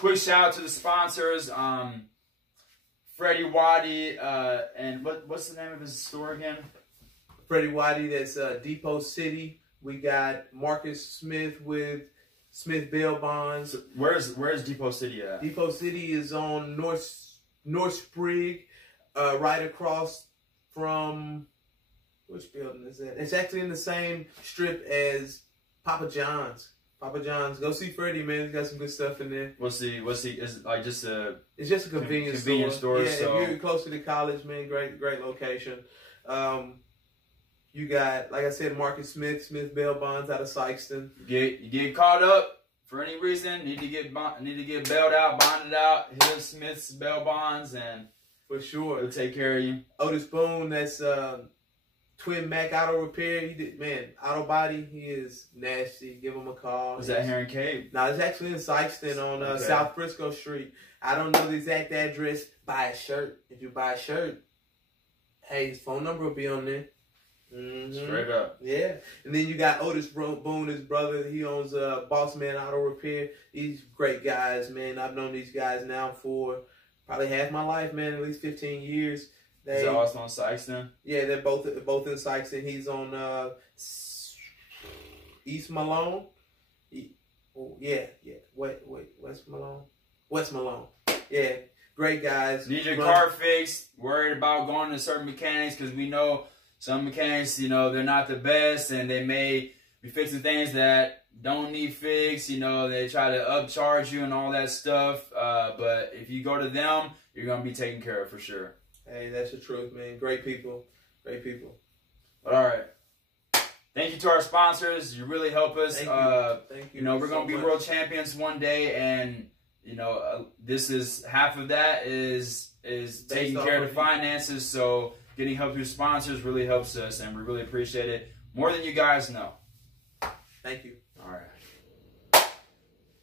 quick shout out to the sponsors. Freddie Waddy, and what's the name of his store again? Freddie Waddy, that's Depot City. We got Marcus Smith with Smith Bail Bonds. Where's Depot City at? Depot City is on North Sprague, right across from, which building is that? It's actually in the same strip as Papa John's. Papa John's. Go see Freddie, man. He's got some good stuff in there. What's the? Is it like just a? It's just a convenience store. Yeah, so. If you're close to the college, man, great location. You got, like I said, Marcus Smith Bail Bonds out of Sykeston. You get caught up for any reason, need to get bailed out, bonded out. Hit Smith's Bail Bonds, and for sure, he'll take care of you. Otis Boone, that's Twin Mac Auto Repair. He did, man, auto body. He is nasty. Give him a call. Is that here in Cape? No, it's actually in Sykeston on South Frisco Street. I don't know the exact address. Buy a shirt. If you buy a shirt, hey, his phone number will be on there. Straight up. Yeah. And then you got Otis Boone, his brother. He owns Boss Man Auto Repair. These great guys, man. I've known these guys now for probably half my life, man. At least 15 years. Is that also on Sykeston? Yeah, they're both in Sykeston. He's on East Malone. West Malone. West Malone. Yeah, great guys. Need your car fixed. Worried about going to certain mechanics because we know some mechanics, they're not the best, and they may be fixing things that don't need fixed. They try to upcharge you and all that stuff. But if you go to them, you're gonna be taken care of for sure. Hey, that's the truth, man. Great people. Great people. But all right. Thank you to our sponsors. You really help us. Thank you. Thank you. We're going to be world champions one day, and, this is half of that is taking care of the finances. So getting help through sponsors really helps us, and we really appreciate it more than you guys know. Thank you. All right.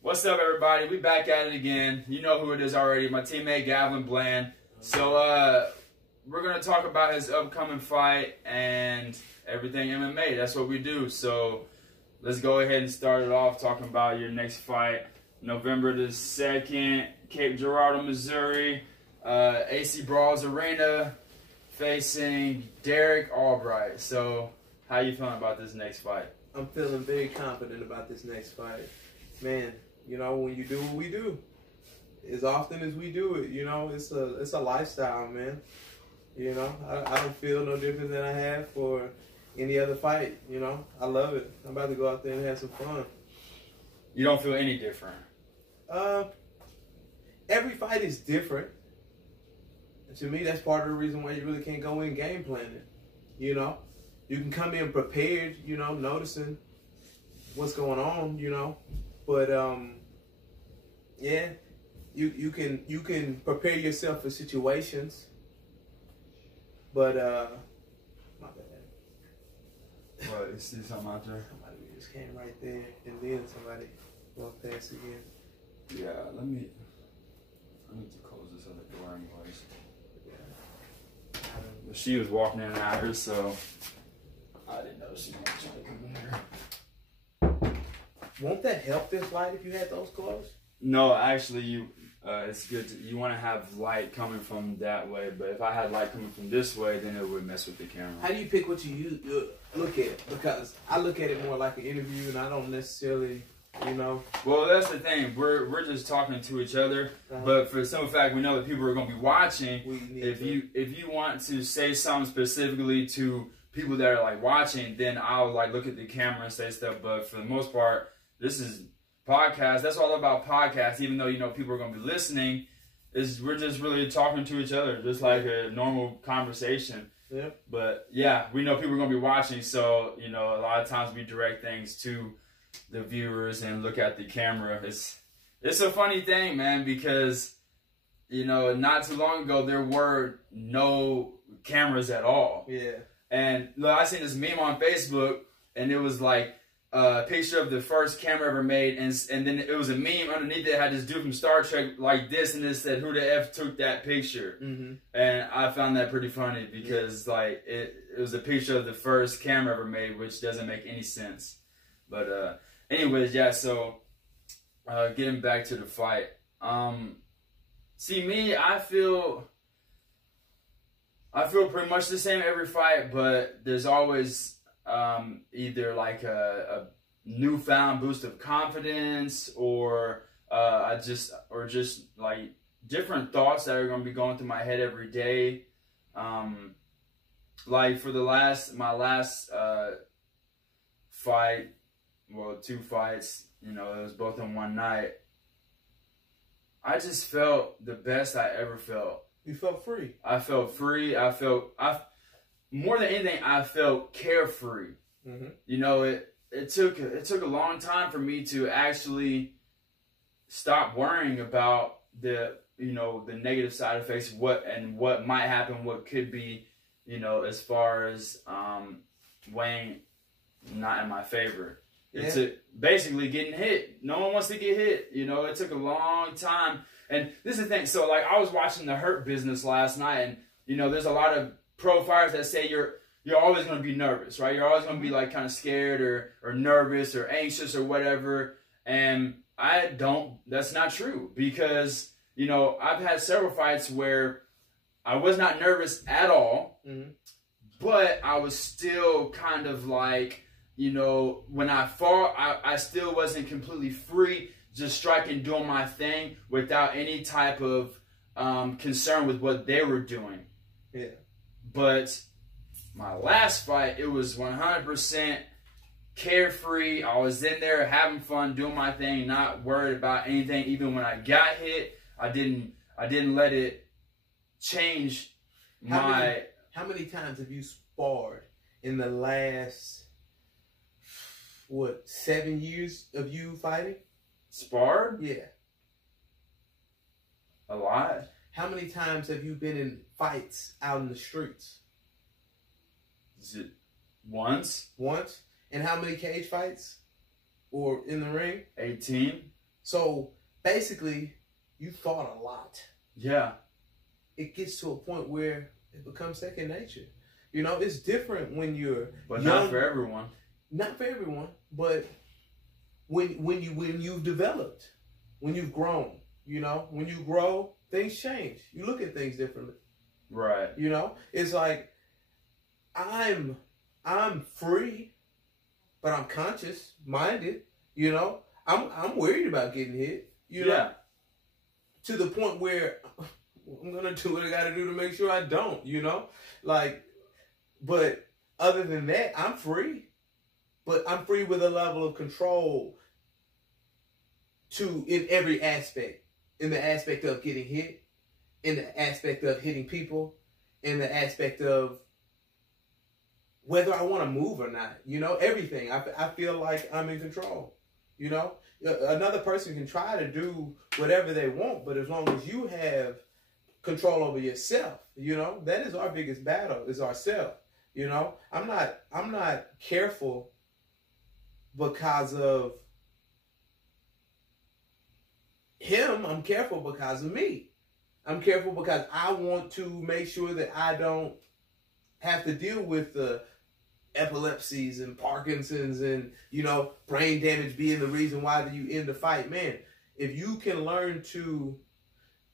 What's up, everybody? We back at it again. You know who it is already. My teammate, Gavilan Bland. So, we're going to talk about his upcoming fight and everything MMA. That's what we do. So, let's go ahead and start it off talking about your next fight. November the 2nd, Cape Girardeau, Missouri. AC Brase Arena facing Derek Albright. So, how you feeling about this next fight? I'm feeling very confident about this next fight. Man, when you do what we do, as often as we do it, it's a lifestyle, man. I don't feel no different than I have for any other fight. I love it. I'm about to go out there and have some fun. You don't feel any different? Every fight is different. And to me, that's part of the reason why you really can't go in game planning. You can come in prepared, noticing what's going on, but yeah. You can prepare yourself for situations, but my bad. What, you see something out there? Somebody just came right there, and then somebody walked past again. Yeah, I need to close this other door anyways. Yeah. She was walking in and out here, so I didn't know she was trying to come in here. Won't that help this light if you had those closed? No, actually, it's good. You want to have light coming from that way, but if I had light coming from this way, then it would mess with the camera. How do you pick what you look at? Because I look at it more like an interview, and I don't necessarily, Well, that's the thing. We're just talking to each other, but for the simple fact we know that people are going to be watching. If you want to say something specifically to people that are like watching, then I'll like look at the camera and say stuff. But for the most part, this is podcast. That's all about podcasts. Even though people are going to be listening, we're just really talking to each other, just like a normal conversation. Yeah. But yeah, we know people are going to be watching, so a lot of times we direct things to the viewers and look at the camera. It's a funny thing, man, because not too long ago there were no cameras at all. Yeah. And look, I seen this meme on Facebook, and it was like a picture of the first camera ever made, and then it was a meme underneath it had this dude from Star Trek like this, and it said, "Who the F took that picture?" And I found that pretty funny because like it was a picture of the first camera ever made, which doesn't make any sense. But anyways, yeah. So getting back to the fight, See me, I feel pretty much the same every fight, but there's always either like a newfound boost of confidence, or just like different thoughts that are going to be going through my head every day. Like for my last fight, well, 2 fights, you know, it was both in one night. I just felt the best I ever felt. You felt free. I felt free. More than anything, I felt carefree. Mm-hmm. You know, it took a long time for me to actually stop worrying about the negative side effects, what might happen, what could be, you know, as far as weighing not in my favor. It took basically getting hit. No one wants to get hit. You know, it took a long time. And this is the thing. So, like, I was watching the Hurt Business last night, and, you know, there's a lot of pro fighters that say you're always going to be nervous, right? You're always going to be, like, kind of scared or nervous or anxious or whatever. And that's not true, because, you know, I've had several fights where I was not nervous at all, but I was still kind of like, you know, when I fought, I still wasn't completely free, just striking, doing my thing without any type of concern with what they were doing. Yeah. But my last fight, it was 100% carefree. I was in there having fun, doing my thing, not worried about anything. Even when I got hit, I didn't let it change my... How many times have you sparred in the last... 7 years of you fighting? Sparred? Yeah. A lot. How many times have you been in fights out in the streets? Is it once? Once? And how many cage fights? Or in the ring? 18. So, basically, you fought a lot. Yeah. It gets to a point where it becomes second nature. You know, it's different when you're But young. not for everyone. Not for everyone, but when you've developed, when you've grown, you know, when you grow, things change. You look at things differently. Right. You know, it's like I'm free, but I'm conscious minded. You know, I'm worried about getting hit. You know, to the point where I'm gonna do what I gotta do to make sure I don't. You know, like, but other than that, I'm free. But I'm free with a level of control in every aspect. In the aspect of getting hit, in the aspect of hitting people, in the aspect of whether I want to move or not. You know, everything. I feel like I'm in control. You know, another person can try to do whatever they want, but as long as you have control over yourself, you know, that is our biggest battle, is ourself. You know, I'm not careful because of him. I'm careful because of me. I'm careful because I want to make sure that I don't have to deal with the epilepsies and Parkinson's and, you know, brain damage being the reason why you end the fight. Man, if you can learn to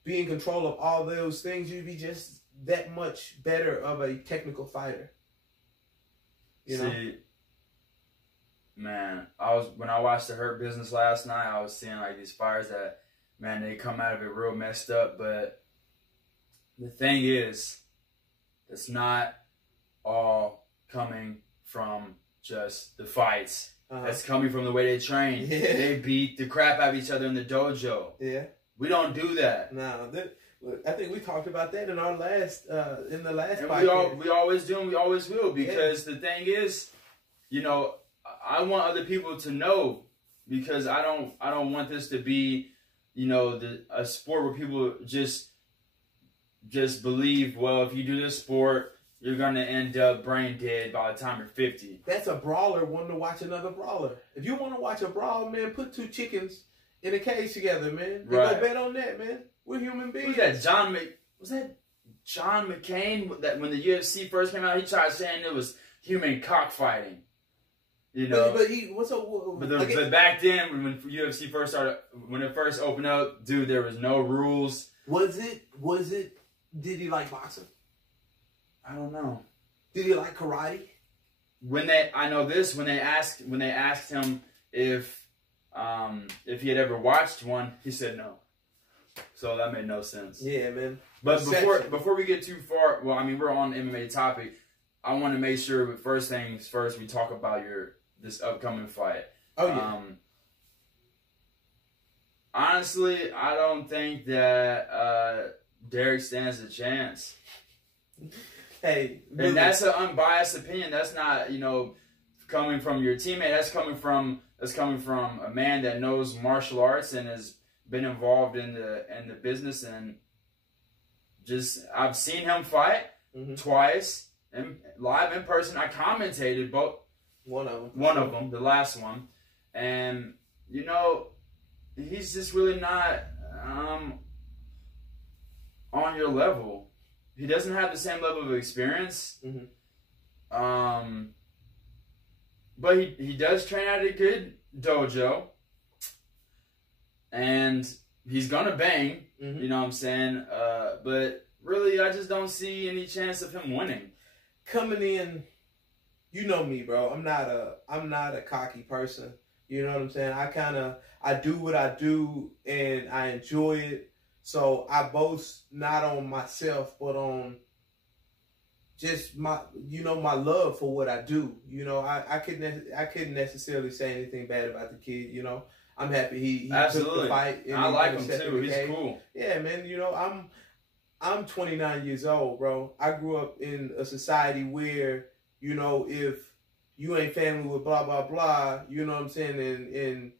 be in control of all those things, you'd be just that much better of a technical fighter. You know? Man, when I watched the Hurt Business last night, I was seeing like these fighters that, man, they come out of it real messed up. But the thing is, it's not all coming from just the fights. That's coming from the way they train. Yeah. They beat the crap out of each other in the dojo. Yeah. We don't do that. No, I think we talked about that in our last and fight. We always do and we always will, because the thing is, you know, I want other people to know, because I don't want this to be, you know, a sport where people just believe, well, if you do this sport, you're going to end up brain dead by the time you're 50. That's a brawler wanting to watch another brawler. If you want to watch a brawl, man, put 2 chickens in a cage together, man. They go bet on that, man. We're human beings. Was that John McCain, that when the UFC first came out, he tried saying it was human cockfighting? You know, but back then when UFC first started, when it first opened up, dude, there was no rules. Was it? Did he like boxing? I don't know. Did he like karate? When they asked him if he had ever watched one, he said no. So that made no sense. Yeah, man. But before we get too far, well, I mean, we're on the MMA topic. I want to make sure, first things first, we talk about this upcoming fight. Oh, yeah. Honestly, I don't think that Derek stands a chance. Hey, and that's an unbiased opinion. That's not, coming from your teammate. That's coming from a man that knows martial arts and has been involved in the business, and just I've seen him fight twice and live in person. I commentated both. One of them, the last one, and he's just really not on your level. He doesn't have the same level of experience. But he does train at a good dojo, and he's gonna bang. You know what I'm saying? But really, I just don't see any chance of him winning. Coming in. You know me, bro. I'm not a cocky person. You know what I'm saying? I do what I do and I enjoy it. So I boast not on myself, but on just my love for what I do. I couldn't necessarily say anything bad about the kid. I'm happy he took the fight. And I like him too. He's cool. Yeah, man. I'm 29 years old, bro. I grew up in a society where, if you ain't family with blah, blah, blah, you know what I'm saying, and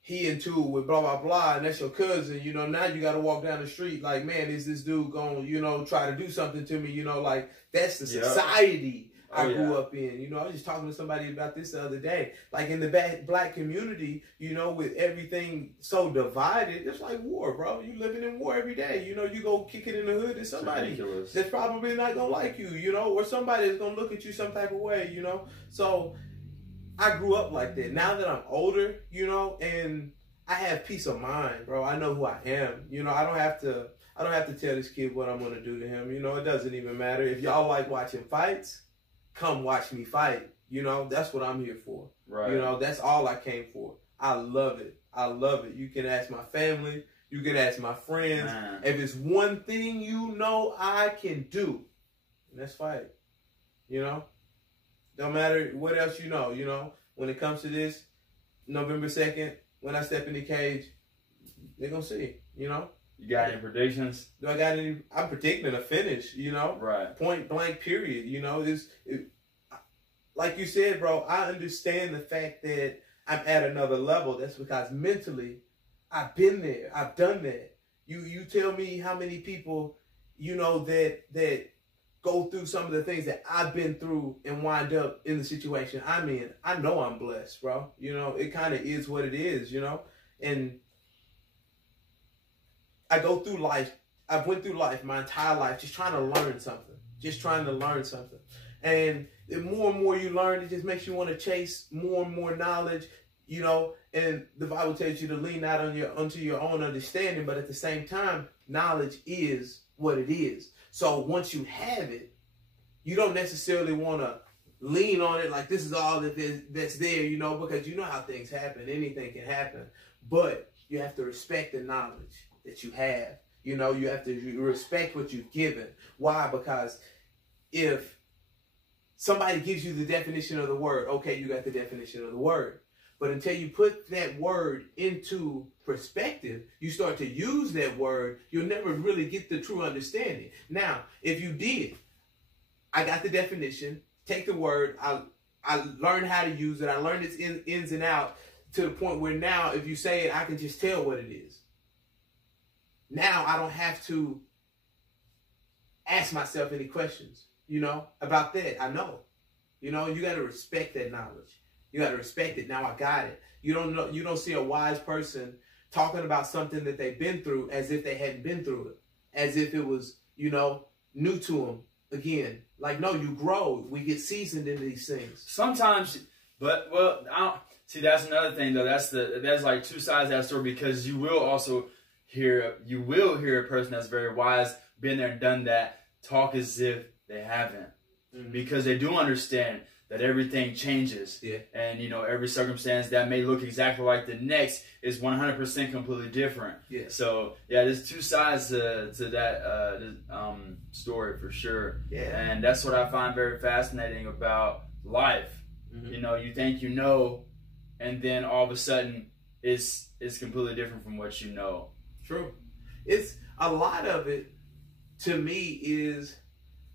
he in two with blah, blah, blah, and that's your cousin, now you got to walk down the street like, man, is this dude going to, try to do something to me, like, that's the society I grew up in. I was just talking to somebody about this the other day. Like, in the black community, with everything so divided, it's like war, bro. You living in war every day. You go kick it in the hood to somebody that's probably not going to like you, or somebody that's going to look at you some type of way, So, I grew up like that. Now that I'm older, and I have peace of mind, bro. I know who I am. I don't have to tell this kid what I'm going to do to him. It doesn't even matter. If y'all like watching fights, come watch me fight. That's what I'm here for. Right. That's all I came for. I love it. I love it. You can ask my family. You can ask my friends. Man. If it's one thing I can do, and that's fight. Don't matter what else when it comes to this, November 2nd, when I step in the cage, they're going to see, You got any predictions? Do I got any? I'm predicting a finish, Right. Point blank, period. Like you said, bro, I understand the fact that I'm at another level. That's because mentally, I've been there. I've done that. You tell me how many people, that go through some of the things that I've been through and wind up in the situation I'm in. I know I'm blessed, bro. It kind of is what it is, And I go through life. I went through life, my entire life, just trying to learn something. And the more and more you learn, it just makes you want to chase more and more knowledge, and the Bible tells you to lean out onto your own understanding, but at the same time, knowledge is what it is. So once you have it, you don't necessarily want to lean on it like this is all that's there, because you know how things happen. Anything can happen. But you have to respect the knowledge that you have. You have to respect what you've given. Why? Because if somebody gives you the definition of the word, okay, you got the definition of the word. But until you put that word into perspective, you start to use that word, you'll never really get the true understanding. Now, if you did, I got the definition, take the word, I learned how to use it, I learned its ins and outs to the point where now, if you say it, I can just tell what it is. Now, I don't have to ask myself any questions, about that. I know. You got to respect that knowledge. You got to respect it. Now I got it. You don't see a wise person talking about something that they've been through as if they hadn't been through it. As if it was, new to them again. Like, no, you grow. We get seasoned into these things. Sometimes But I don't see. That's another thing though. That's like two sides of that story, because you will hear a person that's very wise, been there and done that, talk as if they haven't, because they do understand that everything changes. Yeah. And every circumstance that may look exactly like the next is 100% completely different. Yeah. So there's two sides to that story for sure. Yeah. And that's what I find very fascinating about life. You think and then all of a sudden it's completely different from what you know. True. It's a lot of it to me is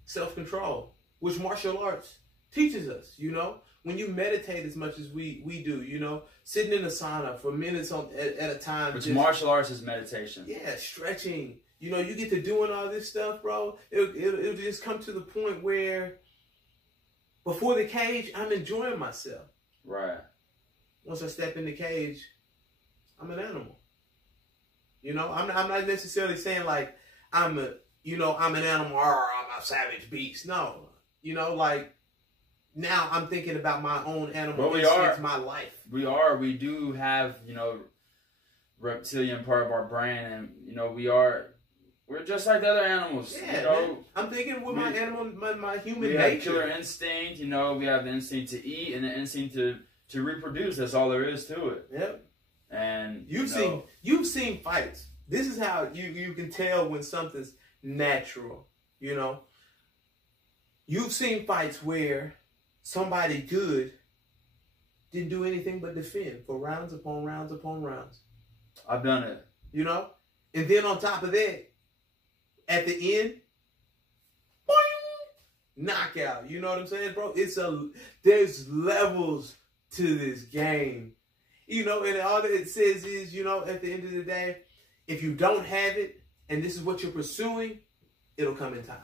self-control, which martial arts teaches us. When you meditate as much as we do, sitting in a sauna for minutes at a time. Which martial arts is meditation. Yeah, stretching. You get to doing all this stuff, bro. It'll just come to the point where before the cage, I'm enjoying myself. Right. Once I step in the cage, I'm an animal. I'm not necessarily saying like I'm an animal or I'm a savage beast. No. Like now I'm thinking about my own animal instincts, my life. We do have, reptilian part of our brain, and we're just like the other animals. Yeah, I'm thinking with my human nature. We have killer instinct, we have the instinct to eat and the instinct to reproduce. That's all there is to it. Yep. And you've seen fights. This is how you can tell when something's natural. You've seen fights where somebody good didn't do anything but defend for rounds upon rounds upon rounds. I've done it. And then on top of that, at the end, boing, knockout. You know what I'm saying, bro? There's levels to this game. And all that it says is, at the end of the day, if you don't have it, and this is what you're pursuing, it'll come in time.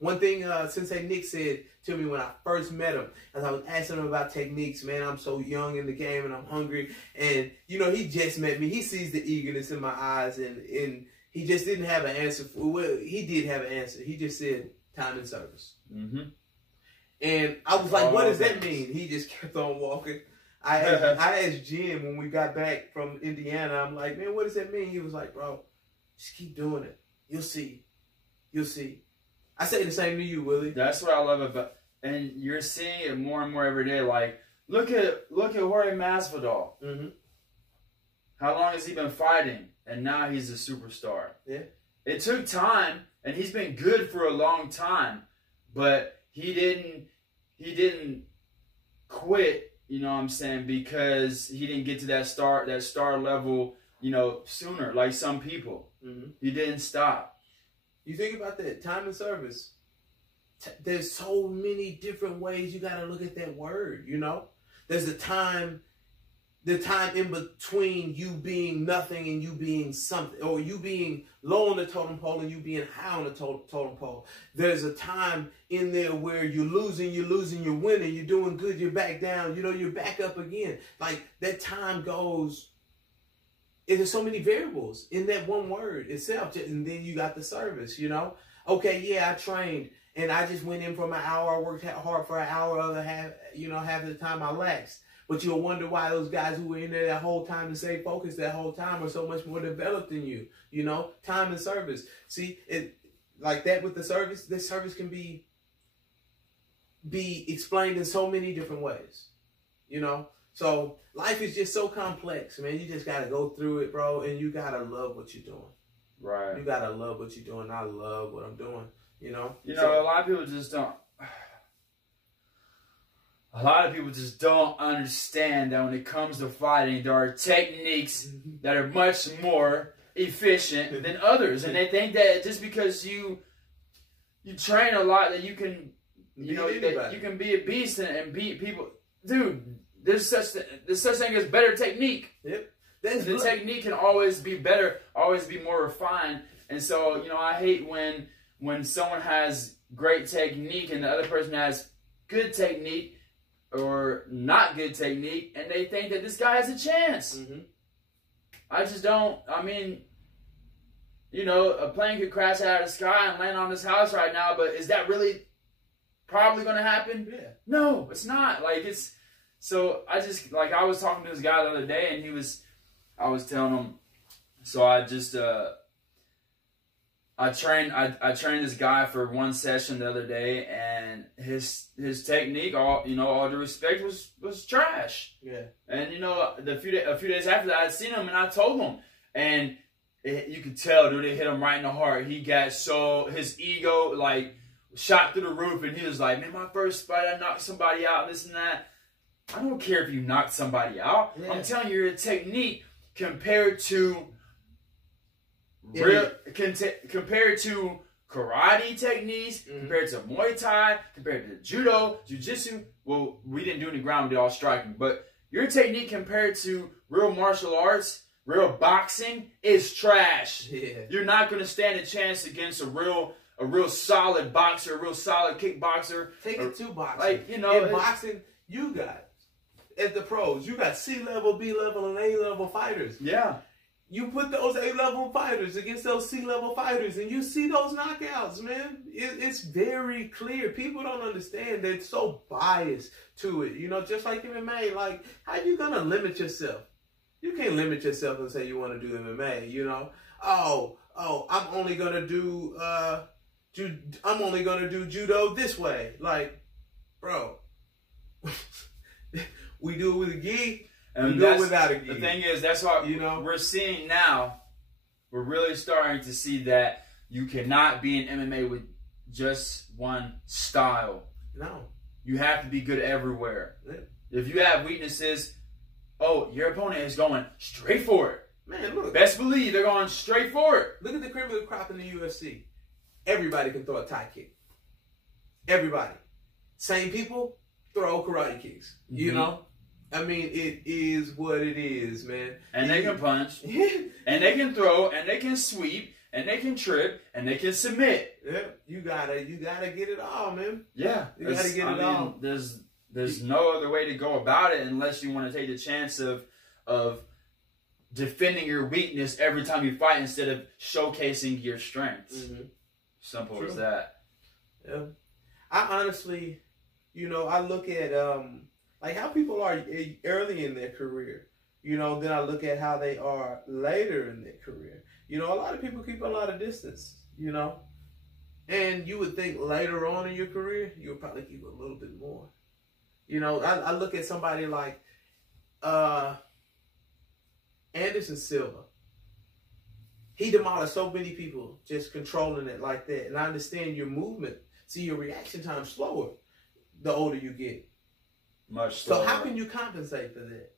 One thing Sensei Nick said to me when I first met him, as I was asking him about techniques, man, I'm so young in the game and I'm hungry. And, he just met me. He sees the eagerness in my eyes, and he just didn't have an answer. Well, he did have an answer. He just said time and service. And I was like, what does that mean? He just kept on walking. I asked Jim when we got back from Indiana, I'm like, man, what does that mean? He was like, bro, just keep doing it. You'll see. You'll see. I say the same to you, Willie. That's what I love about, and you're seeing it more and more every day. Like, look at Jorge Masvidal. How long has he been fighting? And now he's a superstar. Yeah. It took time, and he's been good for a long time, but he didn't quit. You know what I'm saying? Because he didn't get to that star level, sooner, like some people. He didn't stop. You think about that, time and service. There's so many different ways you got to look at that word, There's the time in between you being nothing and you being something, or you being low on the totem pole and you being high on the totem pole. There's a time in there where you're losing, you're winning, you're doing good, you're back down, you're back up again. Like, that time goes, there's so many variables in that one word itself. And then you got the service, Okay, yeah, I trained and I just went in for my hour. I worked hard for an hour, other half of the time I laxed. But you'll wonder why those guys who were in there that whole time and stay focused that whole time are so much more developed than you. Time and service. See, it like that with the service. This service can be explained in so many different ways. So life is just so complex, man. You just gotta go through it, bro, and you gotta love what you're doing. Right. You gotta love what you're doing. I love what I'm doing. A lot of people just don't. A lot of people just don't understand that when it comes to fighting, there are techniques that are much more efficient than others, and they think that just because you train a lot that you can, that you can be a beast and beat people, dude. There's such thing as better technique. Yep. The technique can always be better, always be more refined. And so, I hate when someone has great technique and the other person has good technique or not good technique, and they think that this guy has a chance. I just don't. I mean, a plane could crash out of the sky and land on this house right now, but is that really probably going to happen? Yeah. No, it's not. Like, it's, so I just, like, I was talking to this guy the other day, and I was telling him, so I just, I trained this guy for one session the other day, and his technique, all due respect, was trash. Yeah. And a few days after that, I seen him, and I told him, and you could tell, dude, it hit him right in the heart. He got his ego like shot through the roof, and he was like, man, my first fight, I knocked somebody out, and this and that. I don't care if you knocked somebody out. Yeah. I'm telling you, your technique compared to compared to karate techniques, compared to Muay Thai, compared to judo, jiu-jitsu. Well, we didn't do any ground, we did all striking. But your technique compared to real martial arts, real boxing, is trash. Yeah. You're not going to stand a chance against a real solid boxer, a real solid kickboxer. Take it to boxing. Like, in boxing, you got, at the pros, you got C-level, B-level, and A-level fighters. Yeah. You put those A-level fighters against those C-level fighters, and you see those knockouts, man. It's very clear. People don't understand. They're so biased to it. Just like MMA, like, how you going to limit yourself? You can't limit yourself and say you want to do MMA, I'm only going to do judo this way. Like, bro, we do it with a gi. And we do it without a gi. The thing is, that's what we're seeing now. We're really starting to see that you cannot be in MMA with just one style. No. You have to be good everywhere. Yeah. If you have weaknesses, your opponent is going straight for it. Man, look. Best believe they're going straight for it. Look at the cream of the crop in the UFC. Everybody can throw a Thai kick. Everybody. Same people throw karate kicks. I mean, it is what it is, man. And they can punch, and they can throw, and they can sweep, and they can trip, and they can submit. Yeah, you gotta get it all, man. Yeah, you gotta get it all. There's no other way to go about it unless you want to take the chance of defending your weakness every time you fight instead of showcasing your strengths. Simple as that. Yeah, I honestly, I look at like how people are early in their career, then I look at how they are later in their career. A lot of people keep a lot of distance, and you would think later on in your career, you would probably keep a little bit more. I look at somebody like Anderson Silva. He demolished so many people just controlling it like that. And I understand your movement. See, your reaction time slower the older you get. Much slower. So how can you compensate for that?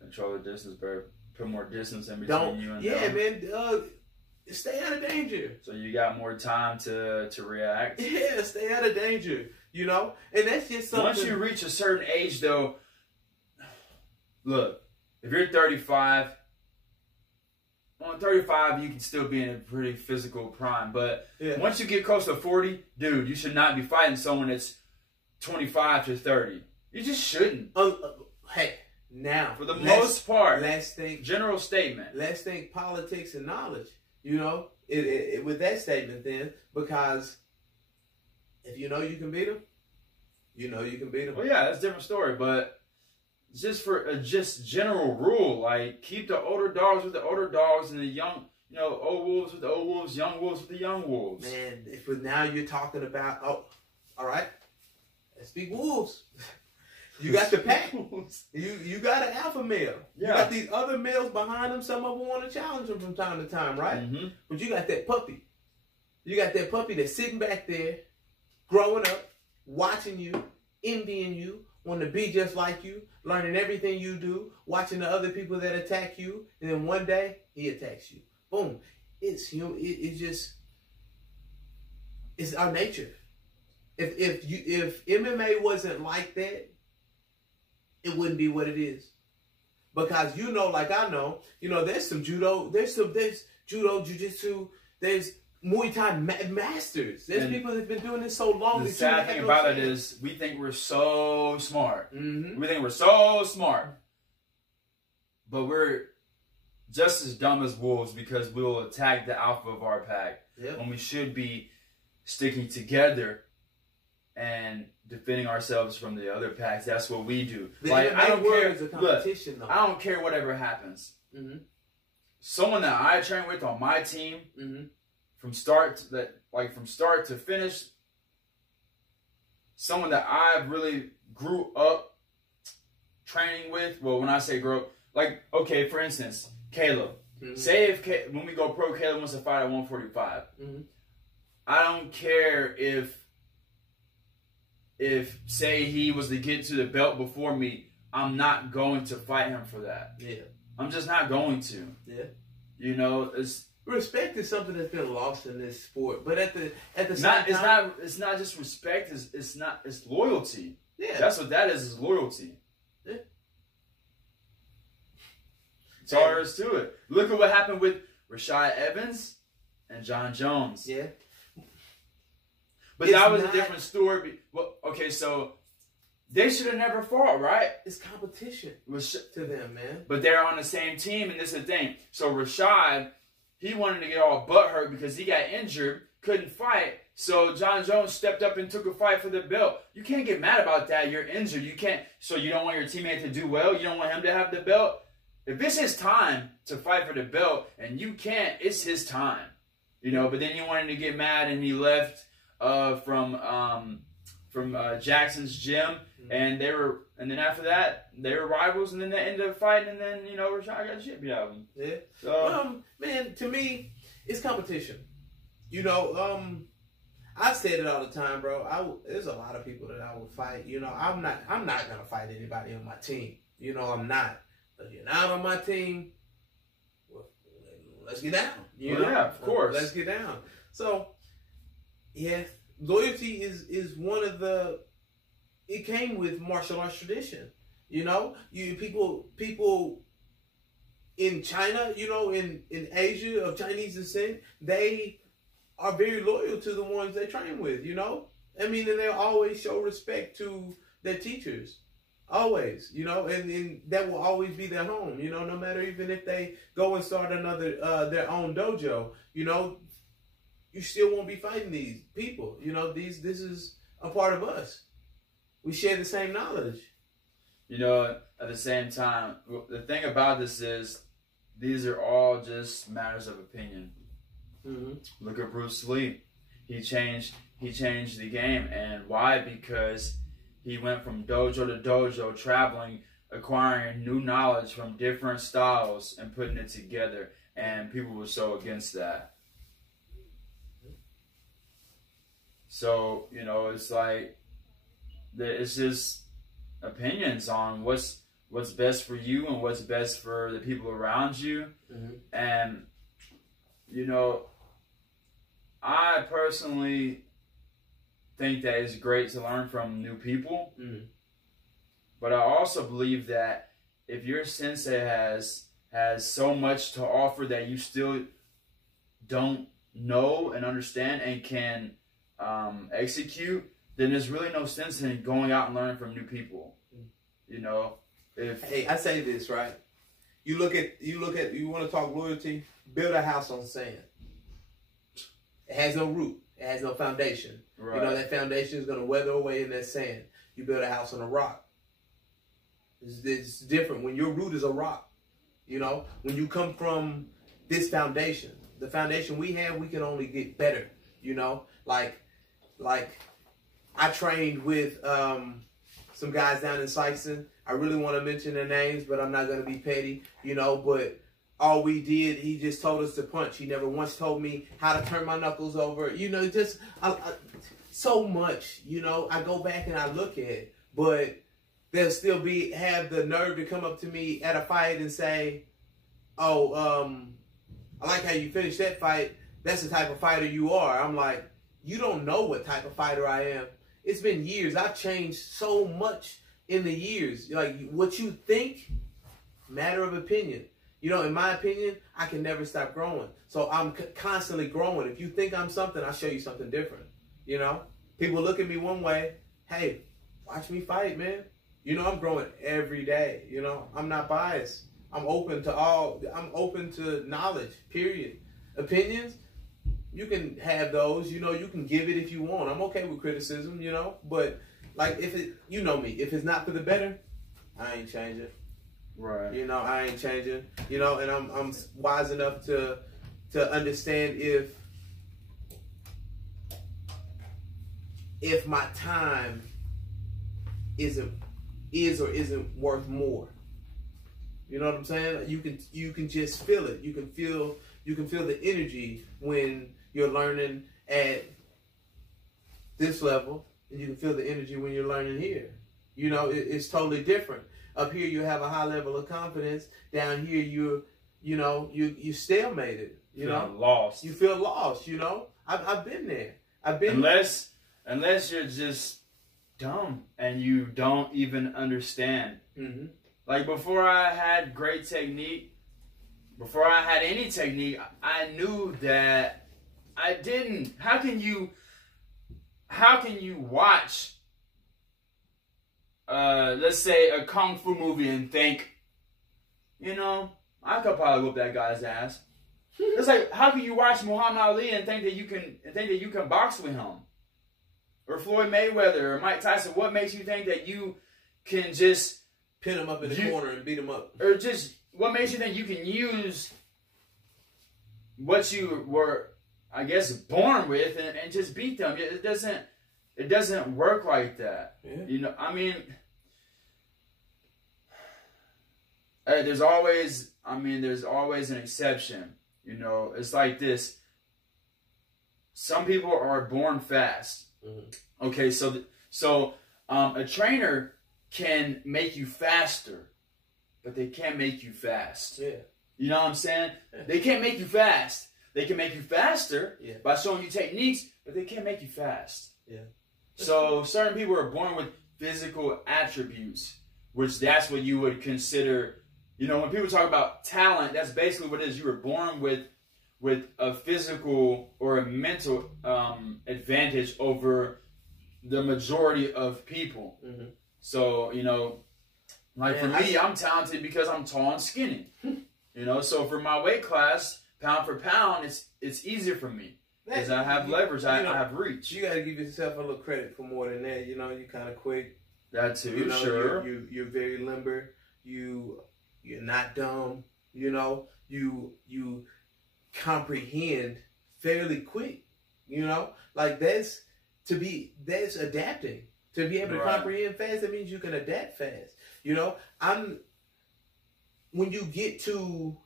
Control the distance, bro. Put more distance in between you and them. Man. Stay out of danger. So you got more time to react. Yeah, stay out of danger. And that's just something. Once you reach a certain age, though, look, if you're 35, on 35, you can still be in a pretty physical prime. But once you get close to 40, dude, you should not be fighting someone that's 25 to 30. You just shouldn't. Hey, now. For the most part. Let's think. General statement. Let's think politics and knowledge. With that statement then, because if you can beat them, you can beat them. Well, yeah, that's a different story. But just for a general rule, like keep the older dogs with the older dogs and the young, old wolves with the old wolves, young wolves with the young wolves. Man, if now you're talking about, all right, let's speak wolves. You got the pack. You got an alpha male. Yeah. You got these other males behind them. Some of them want to challenge them from time to time, right? But you got that puppy. You got that puppy that's sitting back there, growing up, watching you, envying you, wanting to be just like you, learning everything you do, watching the other people that attack you, and then one day he attacks you. Boom. It's our nature. If MMA wasn't like that, it wouldn't be what it is. Because like I know, there's some judo, there's judo, jiu-jitsu, there's Muay Thai masters. There's people that have been doing this so long. The sad thing about it is we think we're so smart. We think we're so smart. But we're just as dumb as wolves because we'll attack the alpha of our pack when we should be sticking together and defending ourselves from the other packs. That's what we do. The like MMA I don't care. is a competition, Look, though. I don't care whatever happens. Mm-hmm. Someone that I train with on my team, Mm-hmm. from start to finish, someone that I really grew up training with. Well, when I say grow up, like, okay, for instance, Caleb. Mm-hmm. Say when we go pro, Caleb wants to fight at 145. Mm-hmm. I don't care if say he was to get to the belt before me, I'm not going to fight him for that. Yeah. I'm just not going to. Yeah. You know, respect is something that's been lost in this sport, but at the same time, it's not just respect. It's loyalty. Yeah. That's what that is loyalty. Yeah. That's all there is to it. Look at what happened with Rashad Evans and John Jones. Yeah. But that was a different story. Well, okay, so they should have never fought, right? It's competition to them, man. But they're on the same team, and this is the thing. So Rashad, he wanted to get all butthurt because he got injured, couldn't fight. So John Jones stepped up and took a fight for the belt. You can't get mad about that. You're injured. You can't. So you don't want your teammate to do well. You don't want him to have the belt. If it's his time to fight for the belt and you can't, it's his time. You know. But then you wanted to get mad, and he left from Jackson's gym, and then after that they were rivals, and then they ended up fighting, and then Rashad got shit beat out of him. Yeah. So, man, to me, it's competition. You know, I said it all the time, bro. There's a lot of people that I would fight. You know, I'm not gonna fight anybody on my team. You know, I'm not. But you're not on my team. Well, let's get down. You know? Yeah, of course. Let's get down. So, yeah, loyalty is one of the. It came with martial arts tradition. You know, people in China, you know, in Asia of Chinese descent, they are very loyal to the ones they train with, you know? I mean, and they'll always show respect to their teachers. Always, you know, and that will always be their home, you know, no matter even if they go and start another, their own dojo, you know, you still won't be fighting these people, you know, this is a part of us. We share the same knowledge. You know, at the same time, the thing about this is these are all just matters of opinion. Mm-hmm. Look at Bruce Lee. He changed the game. And why? Because he went from dojo to dojo, traveling, acquiring new knowledge from different styles and putting it together. And people were so against that. So, you know, it's like, it's just opinions on what's best for you and what's best for the people around you. Mm-hmm. And, you know, I personally think that it's great to learn from new people. Mm-hmm. But I also believe that if your sensei has so much to offer that you still don't know and understand and can execute, then there's really no sense in going out and learning from new people. You know, hey, I say this, right? You want to talk loyalty, build a house on sand. It has no root. It has no foundation. Right. You know, that foundation is going to weather away in that sand. You build a house on a rock. It's different when your root is a rock. You know, when you come from this foundation, the foundation we have, we can only get better. You know, like I trained with some guys down in Sykeston. I really want to mention their names, but I'm not going to be petty, you know, but all we did, he just told us to punch. He never once told me how to turn my knuckles over. You know, just so much, you know, I go back and I look at it, but they'll still have the nerve to come up to me at a fight and say, oh, I like how you finished that fight. That's the type of fighter you are. I'm like, you don't know what type of fighter I am. It's been years. I've changed so much in the years. Like, what you think, matter of opinion. You know, in my opinion, I can never stop growing. So I'm constantly growing. If you think I'm something, I'll show you something different. You know? People look at me one way. Hey, watch me fight, man. You know, I'm growing every day. You know, I'm not biased. I'm open to knowledge, period. Opinions, You can have those, you know, you can give it if you want. I'm okay with criticism, you know, but like if it, you know me, if it's not for the better, I ain't changing. Right. You know, I ain't changing. You know, and I'm wise enough to understand if my time is or isn't worth more. You know what I'm saying? You can just feel it. You can feel the energy when you're learning at this level, and you can feel the energy when you're learning here. You know, it's totally different. Up here, you have a high level of confidence. Down here, you stalemated. You know, lost. You feel lost. You know, I've been there. Unless you're just dumb and you don't even understand. Mm-hmm. Like before I had great technique, before I had any technique, I knew that I didn't. How can you watch, let's say, a kung fu movie and think, you know, I could probably whoop that guy's ass. It's like, how can you watch Muhammad Ali and think that you can box with him? Or Floyd Mayweather or Mike Tyson? What makes you think that you can just pin him up in the corner and beat him up? Or just what makes you think you can use what you were, I guess, born with and just beat them? It doesn't work like that. Yeah. You know, I mean, there's always an exception. You know, it's like this. Some people are born fast. Mm-hmm. Okay, so a trainer can make you faster, but they can't make you fast. Yeah. You know what I'm saying? They can't make you fast. They can make you faster by showing you techniques, but they can't make you fast. Yeah. So certain people are born with physical attributes, which that's what you would consider. You know, when people talk about talent, that's basically what it is. You were born with a physical or a mental advantage over the majority of people. Mm-hmm. So, you know, like for me, I'm talented because I'm tall and skinny. You know, so for my weight class, pound for pound, it's easier for me because I have leverage, I have reach. You got to give yourself a little credit for more than that. You know, you're kind of quick. That too, you know, sure. You're very limber. You're not dumb. You know, you comprehend fairly quick. You know, like that's adapting. To be able to comprehend fast, that means you can adapt fast. You know, when you get to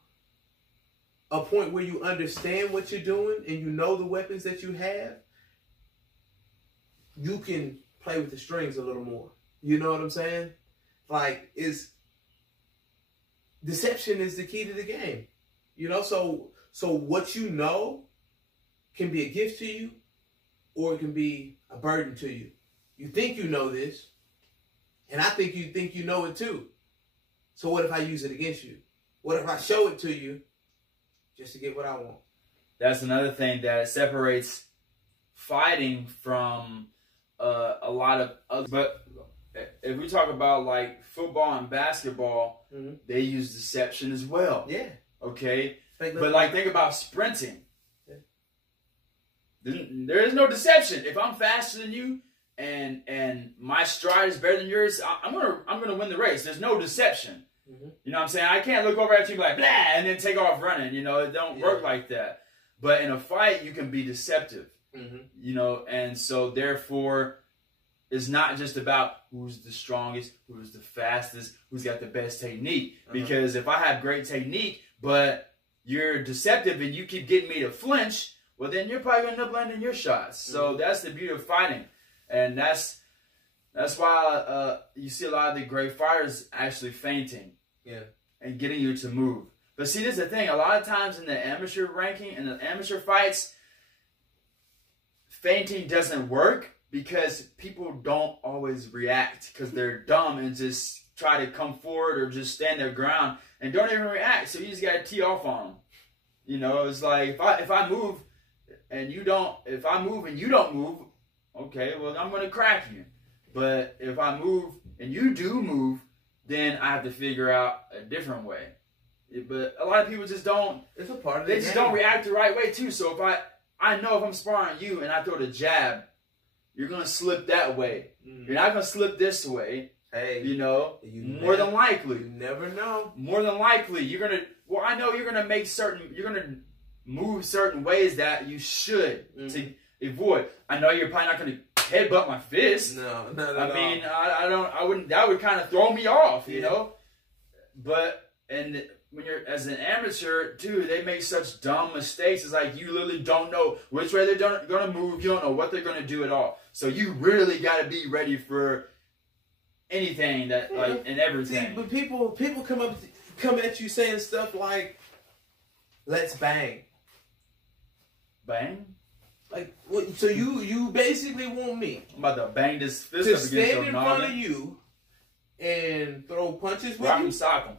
a point where you understand what you're doing and you know the weapons that you have, you can play with the strings a little more. You know what I'm saying? Like, deception is the key to the game. You know, so what you know can be a gift to you, or it can be a burden to you. You think you know this, and I think you know it too. So what if I use it against you? What if I show it to you just to get what I want? That's another thing that separates fighting from a lot of other. But if we talk about like football and basketball, mm-hmm. they use deception as well. Yeah. Okay. But like think about sprinting. Yeah. There is no deception. If I'm faster than you and my stride is better than yours, I'm gonna win the race. There's no deception. Mm-hmm. You know what I'm saying? I can't look over at you and be like, blah, and then take off running. You know, it don't work like that. But in a fight, you can be deceptive. Mm-hmm. You know, and so therefore, it's not just about who's the strongest, who's the fastest, who's got the best technique. Because if I have great technique, but you're deceptive and you keep getting me to flinch, well, then you're probably going to end up landing your shots. Mm-hmm. So that's the beauty of fighting. And that's why you see a lot of the great fighters actually fainting. Yeah. And getting you to move. But see, this is the thing. A lot of times in the amateur ranking, in the amateur fights, fainting doesn't work because people don't always react because they're dumb and just try to come forward or just stand their ground and don't even react. So you just got to tee off on them. You know, it's like if I move and you don't, if I move and you don't move, okay, well, I'm going to crack you. But if I move and you do move, then I have to figure out a different way. But a lot of people just don't. It's a part of the game. They just don't react the right way too. So I know if I'm sparring you and I throw the jab, you're gonna slip that way. You're not gonna slip this way. Hey, you know, more than likely. You never know. More than likely, you're gonna. Well, I know you're gonna make certain. You're gonna move certain ways that you should to avoid. I know you're probably not gonna headbutt my fist. No, not at all. I mean, I wouldn't. That would kind of throw me off, you know. But and when you're as an amateur, dude, they make such dumb mistakes. It's like you literally don't know which way they're gonna move. You don't know what they're gonna do at all. So you really got to be ready for anything that like and everything. See, but people come at you saying stuff like, "Let's bang." Bang? Like, so you basically want me I'm about to bang this fist to up against your stand in front noggin. of you and throw punches with Rock you? 'em, sock 'em.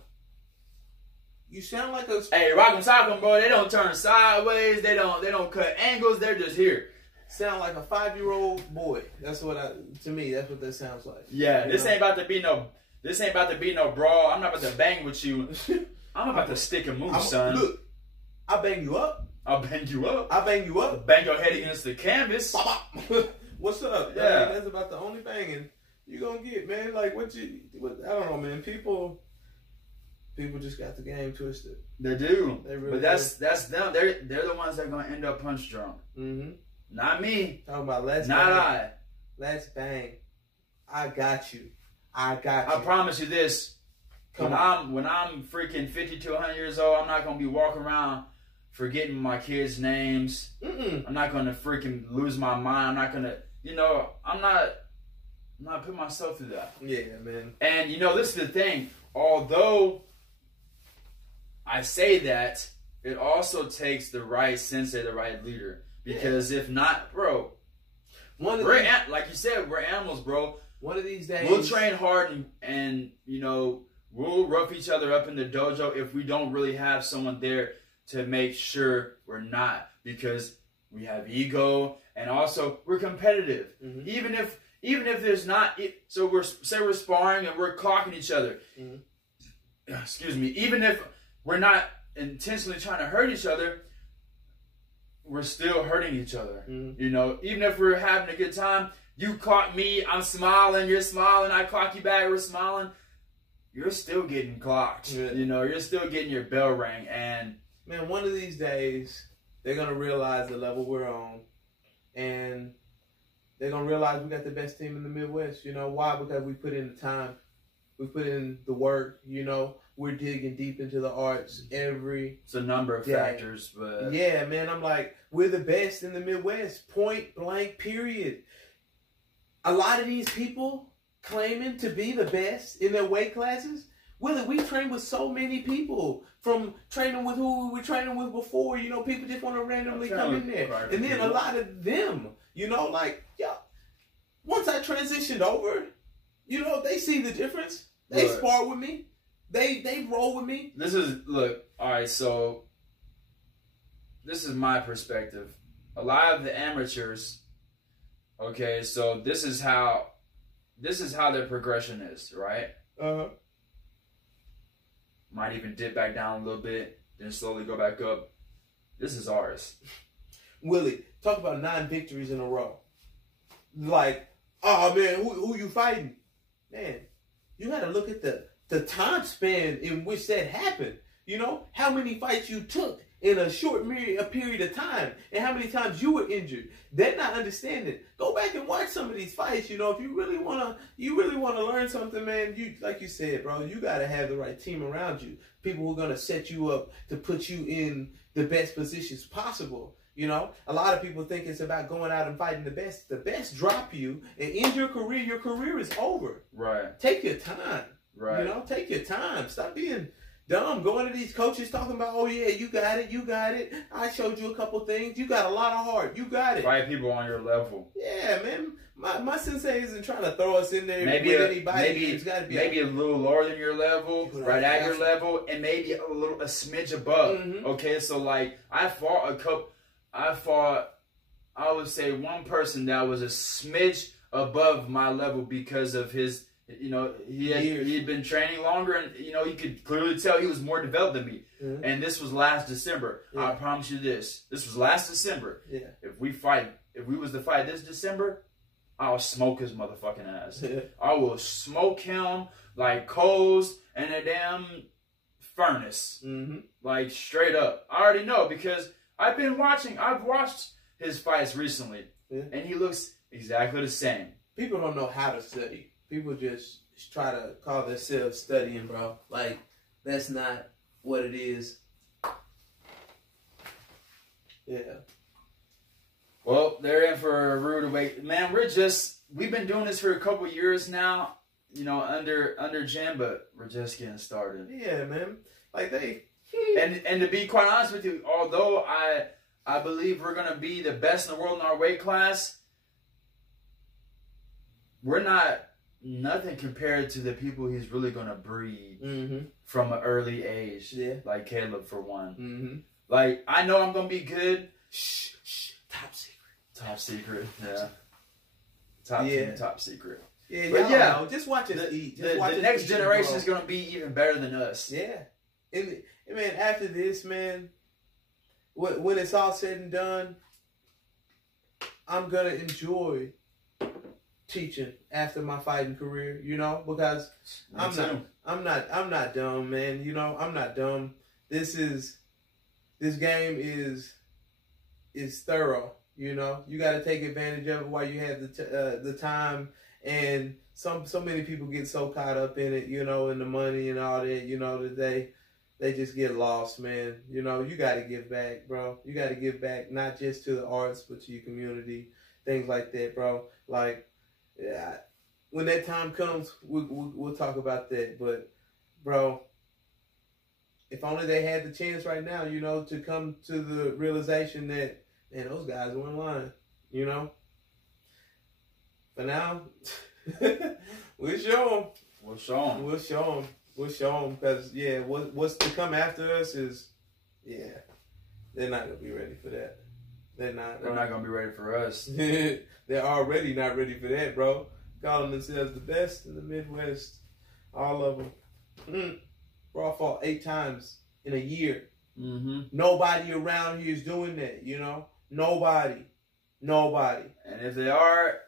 You sound like a Hey, rock 'em, sock 'em, bro. They don't turn sideways. They don't cut angles. They're just here. sound like a 5-year-old boy. That's what to me, that's what that sounds like. Yeah, this ain't about to be no brawl. I'm not about to bang with you. I'm about to stick and move, son. Look, I bang you up. I'll bang you up. I bang you up. Bang your head against the canvas. What's up? Yeah. I mean, that's about the only banging you gonna get, man. Like what I don't know, man. People just got the game twisted. They do. They really but that's them. They're the ones that are gonna end up punch drunk. Mm-hmm. Not me. Talking about let's Not bang. I. Let's bang. I got you. I got you. I promise you this. When I'm freaking 50 to 100 years old, I'm not gonna be walking around forgetting my kids' names. I'm not gonna freaking lose my mind. I'm not gonna, I'm not putting myself through that. Yeah, man. And this is the thing. Although I say that, it also takes the right sensei, the right leader. Because if not, bro, like you said, we're animals, bro. One of these days, we'll train hard and we'll rough each other up in the dojo if we don't really have someone there to make sure we're not, because we have ego and also we're competitive. Even if there's not, so we're sparring and we're clocking each other. Excuse me. Even if we're not intentionally trying to hurt each other, we're still hurting each other. Even if we're having a good time, you clock me, I'm smiling, you're smiling, I clock you back, we're smiling. You're still getting clocked. Yeah. You're still getting your bell rang. And man, one of these days, they're going to realize the level we're on. And they're going to realize we got the best team in the Midwest. Why? Because we put in the time. We put in the work. We're digging deep into the arts it's a number of factors. But yeah, man, I'm like, we're the best in the Midwest. Point blank, period. A lot of these people claiming to be the best in their weight classes. Willie, we train with so many people, from training with who we were training with before. People just want to randomly come in there. And then a lot of them, once I transitioned over, they see the difference. They spar with me. They roll with me. All right, so this is my perspective. A lot of the amateurs, okay, so this is how their progression is, right? Might even dip back down a little bit, then slowly go back up. This is ours. Willie, talk about 9 victories in a row. Like, oh man, who you fighting? Man, you got to look at the time span in which that happened. How many fights you took in a short period of time, and how many times you were injured. They're not understanding. Go back and watch some of these fights. If you really wanna learn something, man, like you said, bro, you gotta have the right team around you. People who are gonna set you up to put you in the best positions possible. A lot of people think it's about going out and fighting the best. The best drop you and end your career. Your career is over. Right. Take your time. Right. Take your time. Stop being dumb. Going to these coaches talking about, oh yeah, you got it. I showed you a couple things. You got a lot of heart. You got it. Fight people on your level. Yeah, man. My sensei isn't trying to throw us in there with anybody. It's got to be maybe a little lower than your level, right at your level, and maybe a smidge above. Okay, so like I would say one person that was a smidge above my level because of his You know, he had been training longer, and you know, you could clearly tell he was more developed than me. Mm-hmm. And this was last December. Yeah. I promise you this. This was last December. Yeah. If we was to fight this December, I'll smoke his motherfucking ass. Yeah. I will smoke him like coals in a damn furnace. Mm-hmm. Like straight up. I already know because I've watched his fights recently. Yeah. And he looks exactly the same. People don't know how to study. People just try to call themselves studying, bro. Like, that's not what it is. Yeah. Well, they're in for a rude awakening. Man, we've been doing this for a couple years now, you know, under Jim, but we're just getting started. Yeah, man. Like And to be quite honest with you, although I believe we're gonna be the best in the world in our weight class, we're not nothing compared to the people he's really gonna breed from an early age. Yeah. Like Caleb for one. Mm-hmm. Like I know I'm gonna be good. Shh. Top secret. Top secret. Yeah. Top secret. Yeah, but yeah, know. Just watch us eat. Just the watch us next eat, generation bro. is gonna be even better than us. Yeah. And man, after this, man, when it's all said and done, I'm gonna enjoy teaching after my fighting career, you know, because I'm not dumb, man. You know, I'm not dumb. This game is thorough. You know, you got to take advantage of it while you have the time. And so many people get so caught up in it, you know, and the money and all that, you know, that they just get lost, man. You know, you got to give back, bro. You got to give back not just to the arts, but to your community, things like that, bro. Like, yeah, when that time comes, we'll talk about that. But, bro, if only they had the chance right now, you know, to come to the realization that, man, those guys were in line, you know. For now, we'll show them. We'll show them. We'll show them. We'll show them because, yeah, what's to come after us is, yeah, they're not going to be ready for that. They're not going to be ready for us. They're already not ready for that, bro. Calling themselves the best in the Midwest. All of them. Bro, I fought 8 times in a year. Mm-hmm. Nobody around here is doing that, you know? Nobody. And if they are,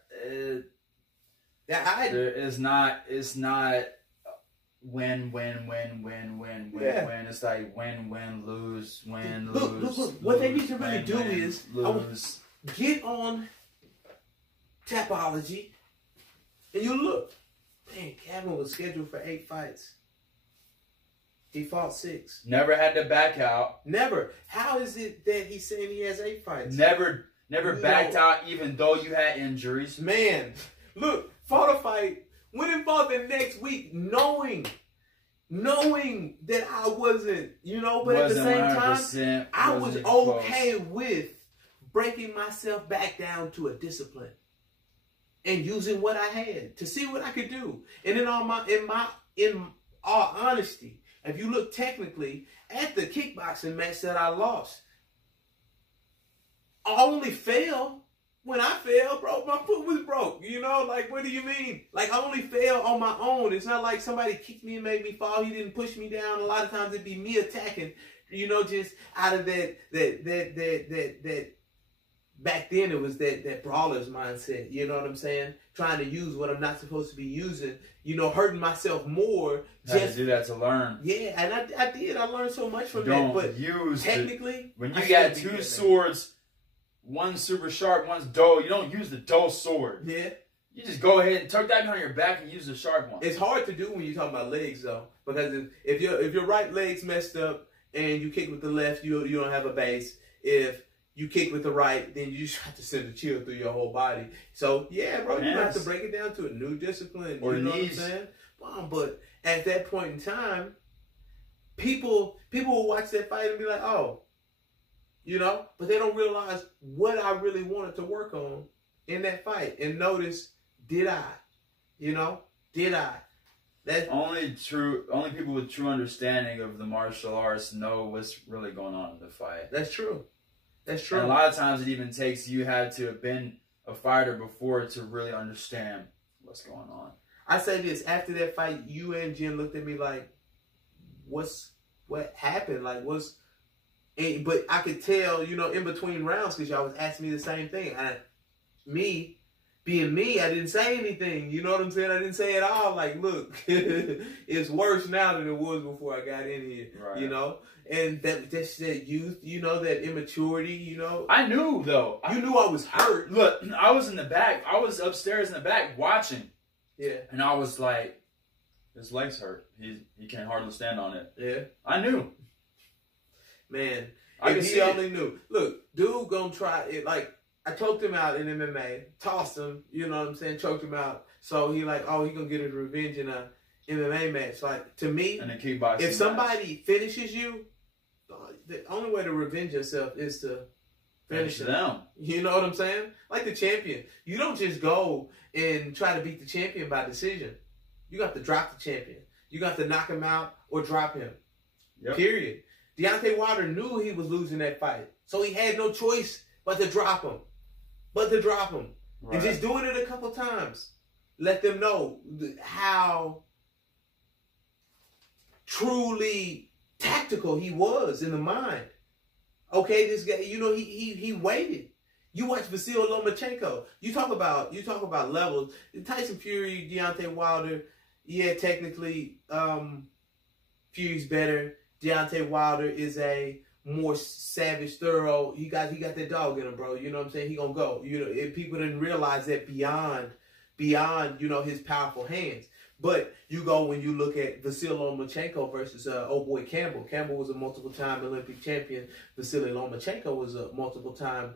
it's not win. It's like win, lose, win, lose. Look. What they need to really do is lose. Get on Tapology and you look. Man, Gavin was scheduled for 8 fights. He fought 6. Never had to back out. Never. How is it that he's saying he has 8 fights? Never backed out even though you had injuries. Man, look, fought a fight, went and fought the next week knowing that I wasn't, you know, but at the same time, I was okay with breaking myself back down to a discipline and using what I had to see what I could do. And in all honesty, if you look technically at the kickboxing match that I lost, I only fell when I fell, bro. My foot was broke. You know, like, what do you mean? Like, I only fell on my own. It's not like somebody kicked me and made me fall. He didn't push me down. A lot of times it'd be me attacking, you know, just out of that back then it was that brawler's mindset. You know what I'm saying? Trying to use what I'm not supposed to be using. You know, hurting myself more. Had to do that to learn. Yeah, and I did. I learned so much from that. But technically, when you got 2 swords, one super sharp, one's dull, you don't use the dull sword. Yeah. You just go ahead and tuck that behind your back and use the sharp one. It's hard to do when you're talking about legs, though, because if your right leg's messed up and you kick with the left, you don't have a base. If you kick with the right, then you just have to send a chill through your whole body. So, yeah, bro, you have to break it down to a new discipline. Or you know knees. what I'm saying? But at that point in time, people will watch that fight and be like, oh, you know, but they don't realize what I really wanted to work on in that fight. And notice, did I? You know, did I? Only people with true understanding of the martial arts know what's really going on in the fight. That's true. That's true. And a lot of times it even takes you had to have been a fighter before to really understand what's going on. I say this, after that fight, you and Jen looked at me like, what happened? Like, but I could tell, you know, in between rounds, because y'all was asking me the same thing. Being me, I didn't say anything. You know what I'm saying? I didn't say it all. Like, look, it's worse now than it was before I got in here. Right. You know? And that's that youth, you know, that immaturity, you know. I knew, though. You knew I was hurt. Look, I was in the back. I was upstairs in the back watching. Yeah. And I was like, his legs hurt. He can't hardly stand on it. Yeah. I knew. Man. He only knew. Look, dude gonna try it. Like, I choked him out in MMA, tossed him, you know what I'm saying, choked him out. So he like, oh, he gonna get his revenge in a MMA match. Like, to me, and a kickboxing if somebody finishes you, the only way to revenge yourself is to finish them. You know what I'm saying? Like the champion. You don't just go and try to beat the champion by decision. You got to drop the champion. You got to knock him out or drop him. Yep. Period. Deontay Wilder knew he was losing that fight. So he had no choice but to drop him. Right. And just doing it a couple times. Let them know how truly tactical he was in the mind. Okay, this guy, you know, he waited. You watch Vasyl Lomachenko. You talk about levels. Tyson Fury, Deontay Wilder. Yeah, technically, Fury's better. Deontay Wilder is a more savage, thorough. He got that dog in him, bro. You know what I'm saying? He gonna go. You know, if people didn't realize that beyond, you know, his powerful hands. But you go when you look at Vasyl Lomachenko versus old boy Campbell. Campbell was a multiple-time Olympic champion. Vasily Lomachenko was a multiple-time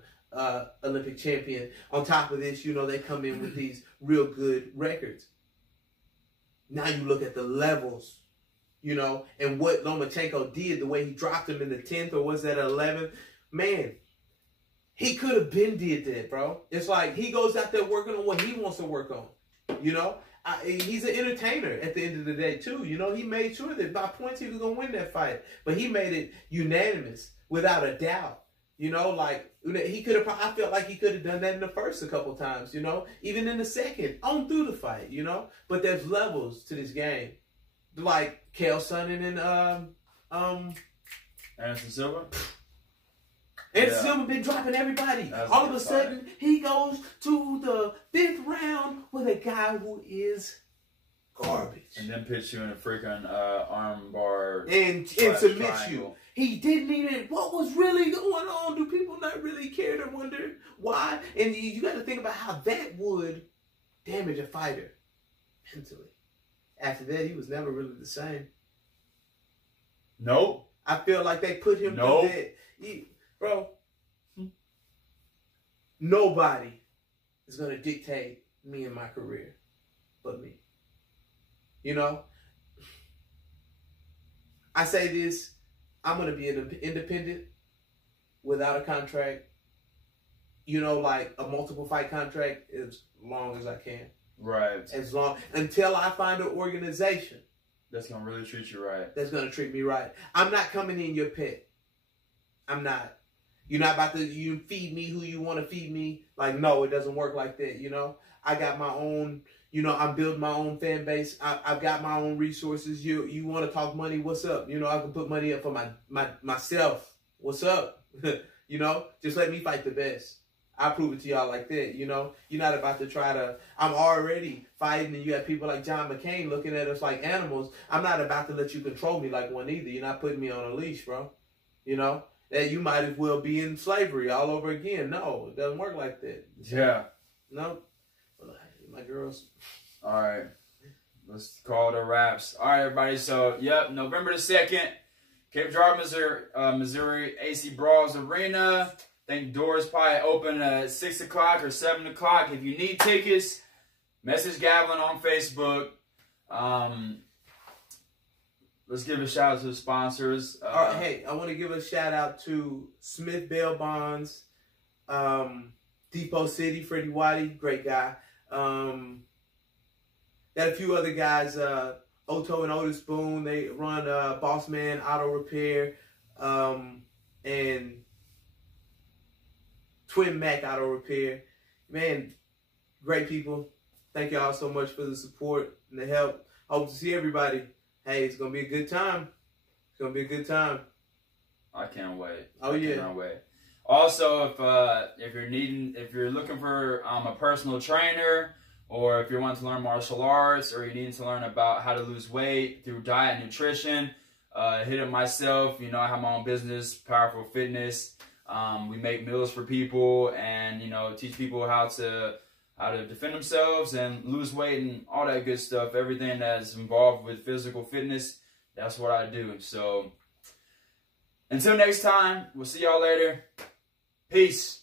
Olympic champion. On top of this, you know, they come in with these real good records. Now you look at the levels, you know, and what Lomachenko did, the way he dropped him in the 10th or was that 11th. Man, he could have been did that, bro. It's like he goes out there working on what he wants to work on, you know. He's an entertainer at the end of the day, too. You know, he made sure that by points he was going to win that fight. But he made it unanimous, without a doubt. You know, like, he could have, I felt like he could have done that in the first a couple times, you know. Even in the second, on through the fight, you know. But there's levels to this game. Like Chael Sonnen and, Anderson Silva? Anderson Silva been dropping everybody. All of a sudden, he goes to the 5th round with a guy who is garbage. And then pitch you in a freaking arm bar. And submit you. He didn't even, what was really going on? Do people not really care to wonder why? And you got to think about how that would damage a fighter mentally. After that, he was never really the same. Nope. I feel like they put him through that. Bro, nobody is going to dictate me and my career but me. You know? I say this, I'm going to be an independent without a contract. You know, like a multiple fight contract as long as I can. Right. Until I find an organization that's going to really treat you right. That's going to treat me right. I'm not coming in your pet. I'm not. You're not about to feed me who you want to feed me. Like, no, it doesn't work like that, you know. I got my own, you know, I'm building my own fan base. I've got my own resources. You want to talk money, what's up? You know, I can put money up for myself. What's up? You know, just let me fight the best. I'll prove it to y'all like that, you know. You're not about to try to, I'm already fighting and you have people like John McCain looking at us like animals. I'm not about to let you control me like one either. You're not putting me on a leash, bro. You know, that you might as well be in slavery all over again. No, it doesn't work like that. Yeah. No. My girls. All right. Let's call it a wraps. All right, everybody. So, yep, November the 2nd, Cape Girardeau, Missouri, AC Brase Arena. I think doors probably open at 6 o'clock or 7 o'clock. If you need tickets, message Gavilan on Facebook. Let's give a shout out to the sponsors. All right, hey, I want to give a shout out to Smith Bail Bonds, Depot City, Freddie Waddy, great guy. Got a few other guys, Otto and Otis Boone. They run Boss Man Auto Repair, and Twin Mac Auto Repair. Man, great people. Thank y'all so much for the support and the help. Hope to see everybody. Hey, it's going to be a good time. It's going to be a good time. I can't wait. Oh, I yeah. can't wait. Also, if you're looking for a personal trainer, or if you're wanting to learn martial arts, or you're needing to learn about how to lose weight through diet and nutrition, hit up myself. You know, I have my own business, Powerful Fitness. We make meals for people, and you know, teach people how to defend themselves and lose weight and all that good stuff. Everything that's involved with physical fitness, that's what I do. So until next time, we'll see y'all later. Peace.